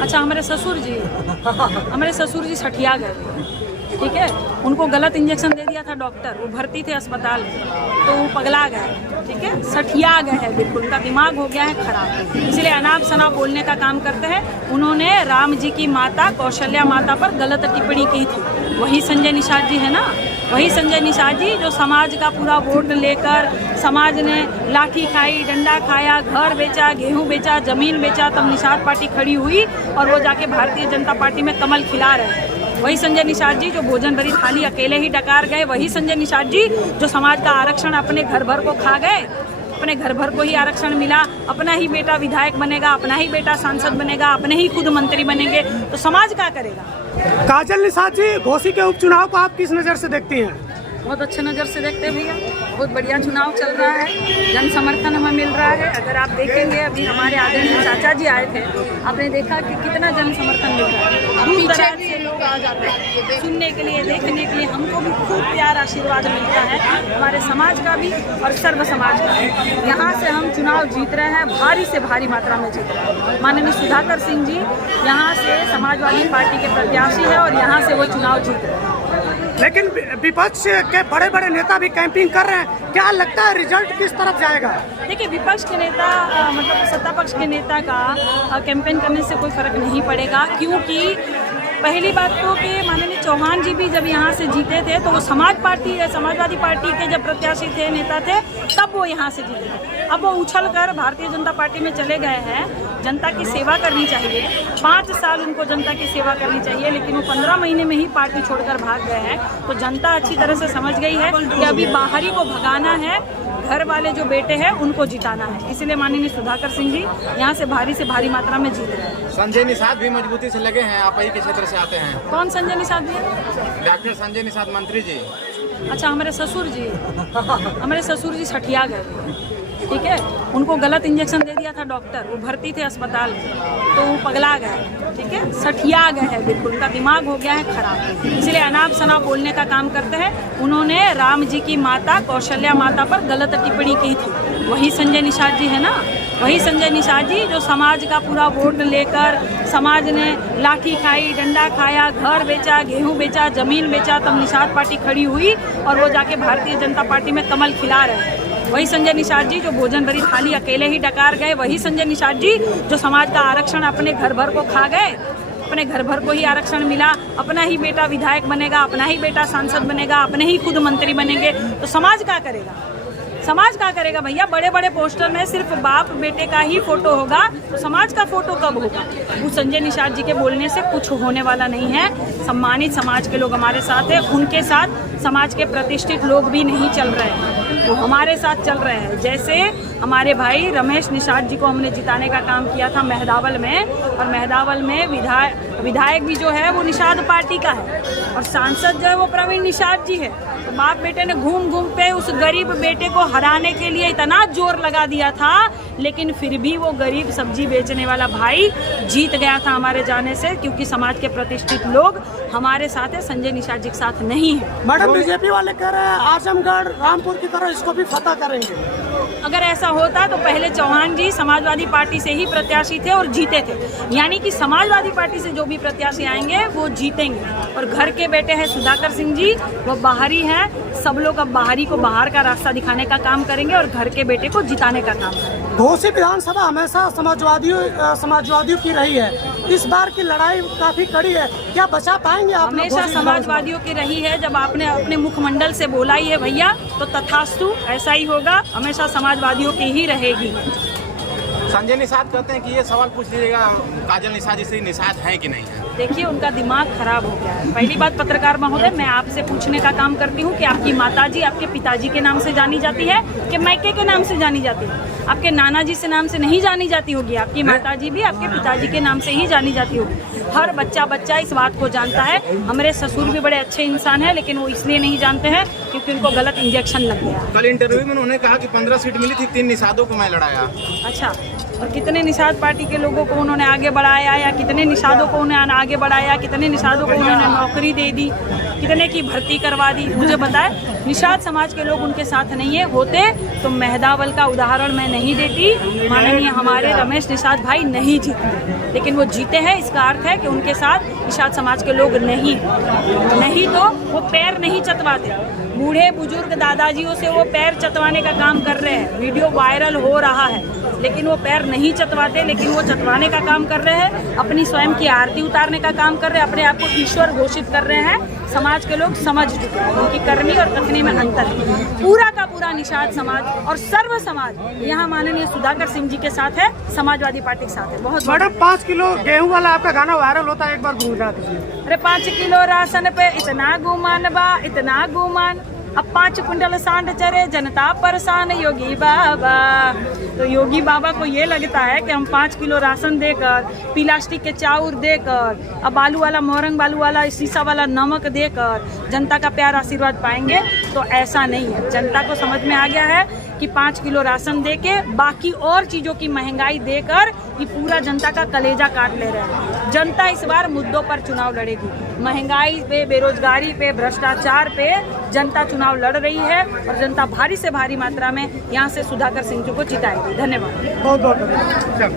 अच्छा, हमारे ससुर जी सठिया गए, ठीक है। उनको गलत इंजेक्शन दे दिया था डॉक्टर, वो भर्ती थे अस्पताल में, तो वो पगला गए, ठीक है, सठिया गए हैं बिल्कुल, उनका दिमाग हो गया है खराब, इसलिए अनाप शनाप बोलने का काम करते हैं। उन्होंने राम जी की माता कौशल्या माता पर गलत टिप्पणी की थी, वही संजय निषाद जी है ना, वही संजय निषाद जी जो समाज का पूरा वोट लेकर समाज ने लाठी खाई, डंडा खाया, घर बेचा, गेहूं बेचा, जमीन बेचा, तब निषाद पार्टी खड़ी हुई और वो जाके भारतीय जनता पार्टी में कमल खिला रहे हैं। वही संजय निषाद जी जो भोजन भरी थाली अकेले ही डकार गए, वही संजय निषाद जी जो समाज का आरक्षण अपने घर भर को खा गए, अपने घर भर को ही आरक्षण मिला, अपना ही बेटा विधायक बनेगा, अपना ही बेटा सांसद बनेगा, अपने ही खुद मंत्री बनेंगे, तो समाज क्या करेगा। काजल निषाद जी, घोसी के उपचुनाव को आप किस नज़र से देखती हैं? बहुत अच्छे नज़र से देखते हैं भैया, बहुत बढ़िया चुनाव चल रहा है, जन समर्थन हमें मिल रहा है। अगर आप देखेंगे अभी हमारे आदरणीय चाचा जी आए थे, आपने देखा कि कितना जन समर्थन मिल रहा है, दूर दराज से लोग आ जाते हैं सुनने के लिए, देखने के लिए। हमको भी खूब प्यार आशीर्वाद मिलता है, हमारे समाज का भी और सर्व समाज का भी। यहाँ से हम चुनाव जीत रहे हैं, भारी से भारी मात्रा में जीत रहे हैं। माननीय सुधाकर सिंह जी यहाँ से समाजवादी पार्टी के प्रत्याशी है और यहाँ से वो चुनाव जीत रहे हैं। लेकिन विपक्ष के बड़े बड़े नेता भी कैंपिंग कर रहे हैं, क्या लगता है रिजल्ट किस तरफ जाएगा? देखिए, विपक्ष के नेता मतलब सत्ता पक्ष के नेता का कैंपेन करने से कोई फर्क नहीं पड़ेगा, क्योंकि पहली बात तो कि माननीय चौहान जी भी जब यहाँ से जीते थे तो वो समाजवादी पार्टी के जब प्रत्याशी थे, नेता थे, तब वो यहाँ से जीते थे। अब वो उछल कर भारतीय जनता पार्टी में चले गए हैं। जनता की सेवा करनी चाहिए, 5 साल उनको जनता की सेवा करनी चाहिए, लेकिन वो 15 महीने में ही पार्टी छोड़कर भाग गए हैं। तो जनता अच्छी तरह से समझ गई है कि अभी बाहरी को भगाना है, घर वाले जो बेटे हैं उनको जिताना है। इसलिए माननीय सुधाकर सिंह जी यहाँ से भारी मात्रा में जीत रहे हैं। संजय निषाद भी मजबूती से लगे हैं, आप ही के क्षेत्र से आते हैं। कौन संजय निषाद जी? डॉक्टर संजय निषाद मंत्री जी। अच्छा, हमारे ससुर जी सठिया गए, ठीक है। उनको गलत इंजेक्शन दे दिया था डॉक्टर, वो भर्ती थे अस्पताल में, तो वो पगला गए, ठीक है, सठिया गए हैं बिल्कुल, उनका दिमाग हो गया है खराब, इसलिए अनाप शनाप बोलने का काम करते हैं। उन्होंने राम जी की माता कौशल्या माता पर गलत टिप्पणी की थी, वही संजय निषाद जी है ना, वही संजय निषाद जी जो समाज का पूरा वोट लेकर समाज ने लाठी खाई, डंडा खाया, घर बेचा, गेहूं बेचा, जमीन बेचा, तब निषाद पार्टी खड़ी हुई और वो जाके भारतीय जनता पार्टी में कमल खिला रहे हैं। वही संजय निषाद जी जो भोजन भरी थाली अकेले ही डकार गए, वही संजय निषाद जी जो समाज का आरक्षण अपने घर भर को खा गए, अपने घर भर को ही आरक्षण मिला, अपना ही बेटा विधायक बनेगा, अपना ही बेटा सांसद बनेगा, अपने ही खुद मंत्री बनेंगे, तो समाज क्या करेगा। समाज क्या करेगा भैया। बड़े बड़े पोस्टर में सिर्फ बाप बेटे का ही फोटो होगा, तो समाज का फोटो कब होगा। वो संजय निषाद जी के बोलने से कुछ होने वाला नहीं है। सम्मानित समाज के लोग हमारे साथ हैं, उनके साथ समाज के प्रतिष्ठित लोग भी नहीं चल रहे हैं, वो हमारे साथ चल रहे हैं। जैसे हमारे भाई रमेश निषाद जी को हमने जिताने का काम किया था मेहदावल में, और मेहदावल में विधायक भी जो है वो निषाद पार्टी का है और सांसद जो है वो प्रवीण निषाद जी है। तो बाप बेटे ने घूम घूम पे उस गरीब बेटे को हराने के लिए इतना जोर लगा दिया था, लेकिन फिर भी वो गरीब सब्जी बेचने वाला भाई जीत गया था हमारे जाने से, क्योंकि समाज के प्रतिष्ठित लोग हमारे साथ है, संजय निषाद जी के साथ नहीं है। मैडम, बीजेपी वाले कह रहे हैं आजमगढ़ रामपुर की तरह इसको भी फतह करेंगे। अगर ऐसा होता तो पहले चौहान जी समाजवादी पार्टी से ही प्रत्याशी थे और जीते थे, यानी कि समाजवादी पार्टी से जो भी प्रत्याशी आएंगे वो जीतेंगे। और घर के बेटे हैं सुधाकर सिंह जी, वो बाहरी हैं, सब लोग अब बाहरी को बाहर का रास्ता दिखाने का काम करेंगे और घर के बेटे को जिताने का काम करेंगे। घोसी विधानसभा हमेशा समाजवादियों की रही है, इस बार की लड़ाई काफी कड़ी है, क्या बचा पाएंगे आप? हमेशा समाजवादियों की रही है, जब आपने अपने मुखमंडल से बोला ही है भैया, तो तथास्तु ऐसा ही होगा, हमेशा समाजवादियों की ही रहेगी। संजय निषाद कहते हैं कि ये सवाल पूछ लीजिएगा काजल निषाद जी से, निषाद है कि नहीं है। देखिए, उनका दिमाग खराब हो गया है। पहली बात, पत्रकार महोदय, मैं आपसे पूछने का काम करती हूँ कि आपकी माताजी आपके पिताजी के नाम से जानी जाती है कि मायके के नाम से जानी जाती है? आपके नाना जी से नाम से नहीं जानी जाती होगी, आपकी माताजी भी आपके पिताजी के नाम से ही जानी जाती होगी। हर बच्चा इस बात को जानता है। हमारे ससुर भी बड़े अच्छे इंसान हैं, लेकिन वो इसलिए नहीं जानते हैं क्योंकि उनको गलत इंजेक्शन लग गया। कल इंटरव्यू में उन्होंने कहा कि 15 सीट मिली थी, 3 निषादों को मैं लड़ाया। अच्छा, और कितने निषाद पार्टी के लोगों को उन्होंने आगे बढ़ाया, या कितने निषादों को उन्होंने आगे बढ़ाया, कितने निषादों को उन्होंने नौकरी दे दी, कितने की भर्ती करवा दी। मुझे बताए निषाद समाज के लोग उनके साथ नहीं है, होते तो मेहदावल का उदाहरण मैं नहीं देती, माननीय हमारे रमेश निषाद भाई नहीं जीते, लेकिन वो जीते हैं। इसका अर्थ है कि उनके साथ निषाद समाज के लोग नहीं तो वो पैर नहीं चतवाते। बूढ़े बुजुर्ग दादाजियों से वो पैर चतवाने का काम कर रहे हैं, वीडियो वायरल हो रहा है, लेकिन वो पैर नहीं चतवाते, लेकिन वो चतवाने का काम कर रहे हैं, अपनी स्वयं की आरती उतारने का काम कर रहे हैं, अपने आप को ईश्वर घोषित कर रहे हैं। समाज के लोग समझ चुके हैं, उनकी करनी और कथनी में अंतर है। पूरा का पूरा निषाद समाज और सर्व समाज यहाँ माननीय सुधाकर सिंह जी के साथ है, समाजवादी पार्टी के साथ है। बहुत मैडम 5 किलो गेहूं वाला आपका गाना वायरल होता है, एक बार गुनगुना दीजिए। अरे 5 किलो राशन पे इतना गुमान बा, इतना गुमान, अब 5 कुंटल सांड चरे जनता परेशान योगी बाबा। तो योगी बाबा को ये लगता है कि हम 5 किलो राशन देकर, प्लास्टिक के चाउर देकर, अब बालू वाला मोरंग बालू वाला शीशा वाला नमक देकर जनता का प्यार आशीर्वाद पाएंगे, तो ऐसा नहीं है। जनता को समझ में आ गया है कि 5 किलो राशन देके बाकी और चीज़ों की महंगाई देकर ये पूरा जनता का कलेजा काट ले रहे हैं। जनता इस बार मुद्दों पर चुनाव लड़ेगी, महंगाई पे, बेरोजगारी पे, भ्रष्टाचार पे जनता चुनाव लड़ रही है, और जनता भारी से भारी मात्रा में यहाँ से सुधाकर सिंह जी को जिताएगी। धन्यवाद। बहुत बहुत धन्यवाद।